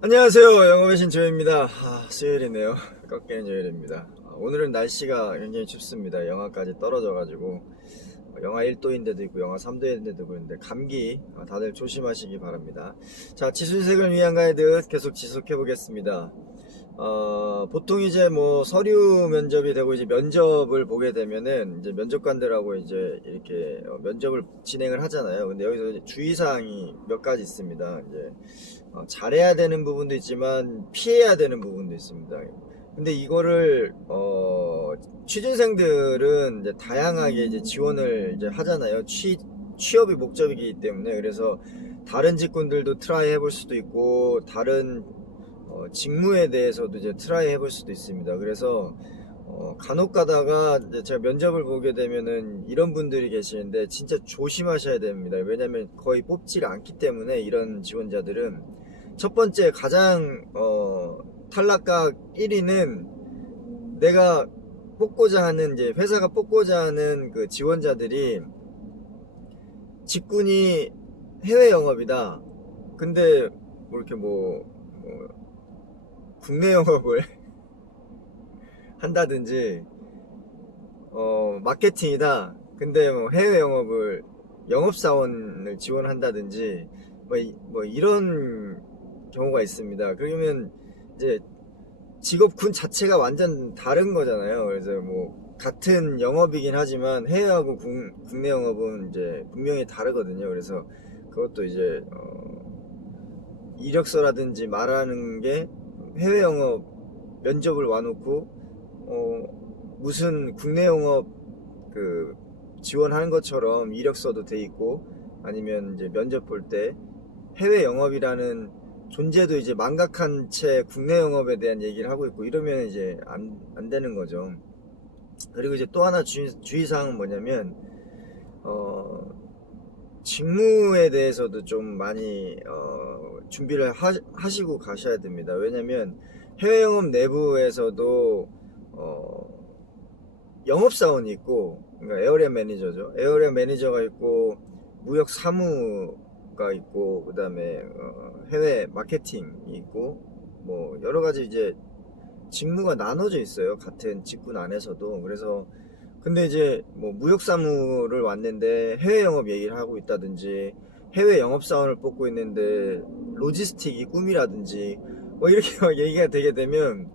안녕하세요. 영업의 신 조현입니다. 수요일이네요. 꺾이는 조현입니다. 오늘은 날씨가 굉장히 춥습니다. 영하까지 떨어져가지고 영하 1도인데도 있고 영하 3도인데도 그런데 감기 다들 조심하시기 바랍니다. 자, 지수색을 위한 가이드 계속 지속해 보겠습니다. 보통 이제 뭐 서류 면접이 되고 이제 면접을 보게 되면은 이제 면접관들하고 이제 이렇게 면접을 진행을 하잖아요. 근데 여기서 이제 주의사항이 몇 가지 있습니다. 이제 잘해야 되는 부분도 있지만 피해야 되는 부분도 있습니다. 근데 이거를 취준생들은 이제 다양하게 이제 지원을 이제 하잖아요. 취업이 목적이기 때문에. 그래서 다른 직군들도 트라이 해볼 수도 있고 다른 직무에 대해서도 이제 트라이 해볼 수도 있습니다. 그래서 간혹 가다가 제가 면접을 보게 되면은 이런 분들이 계시는데 진짜 조심하셔야 됩니다. 왜냐면 거의 뽑질 않기 때문에. 이런 지원자들은 첫 번째 가장 탈락각 1위는 내가 뽑고자 하는 이제 회사가 뽑고자 하는 그 지원자들이 직군이 해외 영업이다. 근데 뭐 이렇게 국내 영업을 한다든지 마케팅이다. 근데 뭐 해외 영업을 영업사원을 지원한다든지 뭐 이런 경우가 있습니다. 그러면 이제 직업군 자체가 완전 다른 거잖아요. 그래서 뭐 같은 영업이긴 하지만 해외하고 국내 영업은 이제 분명히 다르거든요. 그래서 그것도 이제 이력서라든지 말하는 게 해외 영업 면접을 와놓고 무슨 국내 영업 그 지원하는 것처럼 이력서도 돼 있고, 아니면 이제 면접 볼 때 해외 영업이라는 존재도 이제 망각한 채 국내 영업에 대한 얘기를 하고 있고, 이러면 이제 안 되는 거죠. 그리고 이제 또 하나 주의사항은 뭐냐면 직무에 대해서도 좀 많이 준비를 하시고 가셔야 됩니다. 왜냐면 해외 영업 내부에서도 영업사원이 있고, 그러니까 에어리어 매니저죠. 에어리어 매니저가 있고, 무역 사무가 있고, 그 다음에 해외 마케팅이 있고, 뭐 여러 가지 이제 직무가 나눠져 있어요. 같은 직군 안에서도. 그래서 근데 이제 뭐 무역 사무를 왔는데 해외 영업 얘기를 하고 있다든지, 해외 영업사원을 뽑고 있는데 로지스틱이 꿈이라든지 뭐 이렇게 얘기가 되게 되면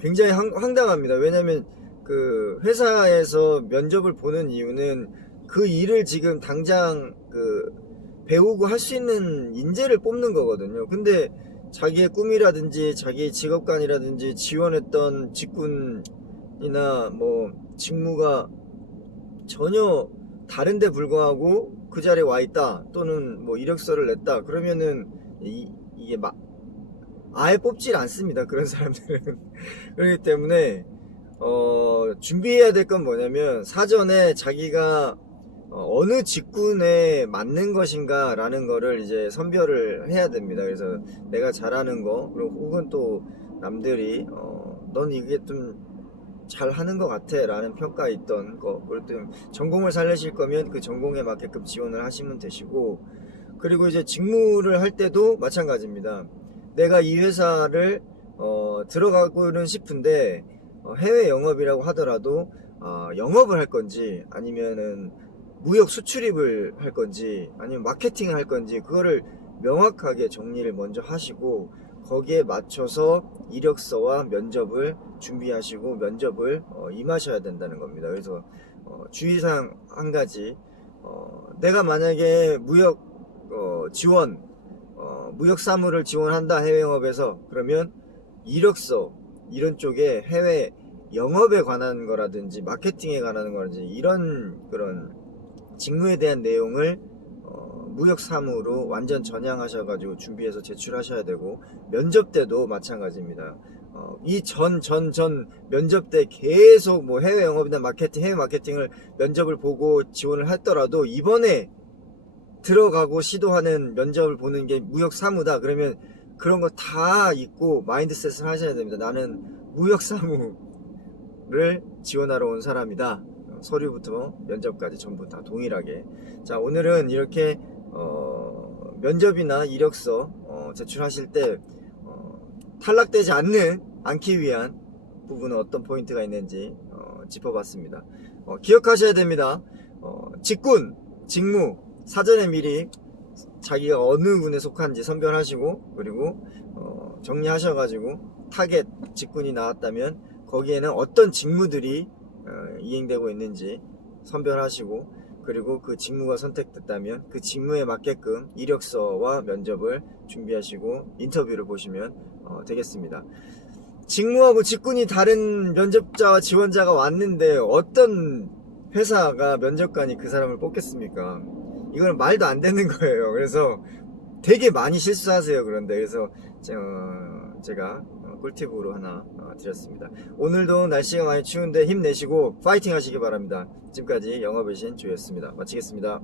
굉장히 황당합니다. 왜냐면 그 회사에서 면접을 보는 이유는 그 일을 지금 당장 그 배우고 할 수 있는 인재를 뽑는 거거든요. 근데 자기의 꿈이라든지 자기의 직업관이라든지 지원했던 직군이나 뭐 직무가 전혀 다른데 불구하고 그 자리에 와 있다, 또는 뭐 이력서를 냈다, 그러면은 이게 막 아예 뽑질 않습니다. 그런 사람들은. 그렇기 때문에 준비해야 될 건 뭐냐면 사전에 자기가 어느 직군에 맞는 것인가 라는 거를 이제 선별을 해야 됩니다. 그래서 내가 잘하는 거, 그리고 혹은 또 남들이 넌 이게 좀 잘하는 것 같아 라는 평가 있던 거, 그리고 또 전공을 살리실 거면 그 전공에 맞게끔 지원을 하시면 되시고, 그리고 이제 직무를 할 때도 마찬가지입니다. 내가 이 회사를 들어가고는 싶은데 해외 영업이라고 하더라도 영업을 할 건지, 아니면은 무역 수출입을 할 건지, 아니면 마케팅을 할 건지, 그거를 명확하게 정리를 먼저 하시고 거기에 맞춰서 이력서와 면접을 준비하시고 면접을 임하셔야 된다는 겁니다. 그래서 주의사항 한 가지, 내가 만약에 무역 지원, 무역 사무를 지원한다, 해외 영업에서. 그러면 이력서 이런 쪽에 해외 영업에 관한 거라든지 마케팅에 관한 거라든지 이런 그런 직무에 대한 내용을 무역 사무로 완전 전향하셔가지고 준비해서 제출하셔야 되고, 면접 때도 마찬가지입니다. 이 전 면접 때 계속 뭐 해외 영업이나 마케팅, 해외 마케팅을 면접을 보고 지원을 했더라도 이번에 들어가고 시도하는 면접을 보는 게 무역 사무다, 그러면 그런 거 다 잊고 마인드셋을 하셔야 됩니다. 나는 무역 사무를 지원하러 온 사람이다. 서류부터 면접까지 전부 다 동일하게. 자, 오늘은 이렇게 면접이나 이력서 제출하실 때 탈락되지 않기 위한 부분은 어떤 포인트가 있는지 짚어봤습니다. 기억하셔야 됩니다. 직군, 직무 사전에 미리 자기가 어느 군에 속한지 선별하시고, 그리고 정리하셔가지고 타겟 직군이 나왔다면 거기에는 어떤 직무들이 이행되고 있는지 선별하시고, 그리고 그 직무가 선택됐다면 그 직무에 맞게끔 이력서와 면접을 준비하시고 인터뷰를 보시면 되겠습니다. 직무하고 직군이 다른 면접자와 지원자가 왔는데 어떤 회사가 면접관이 그 사람을 뽑겠습니까? 이건 말도 안 되는 거예요. 그래서 되게 많이 실수하세요. 그래서 제가 꿀팁으로 하나 드렸습니다. 오늘도 날씨가 많이 추운데 힘내시고 파이팅 하시기 바랍니다. 지금까지 영업의 신 조였습니다. 마치겠습니다.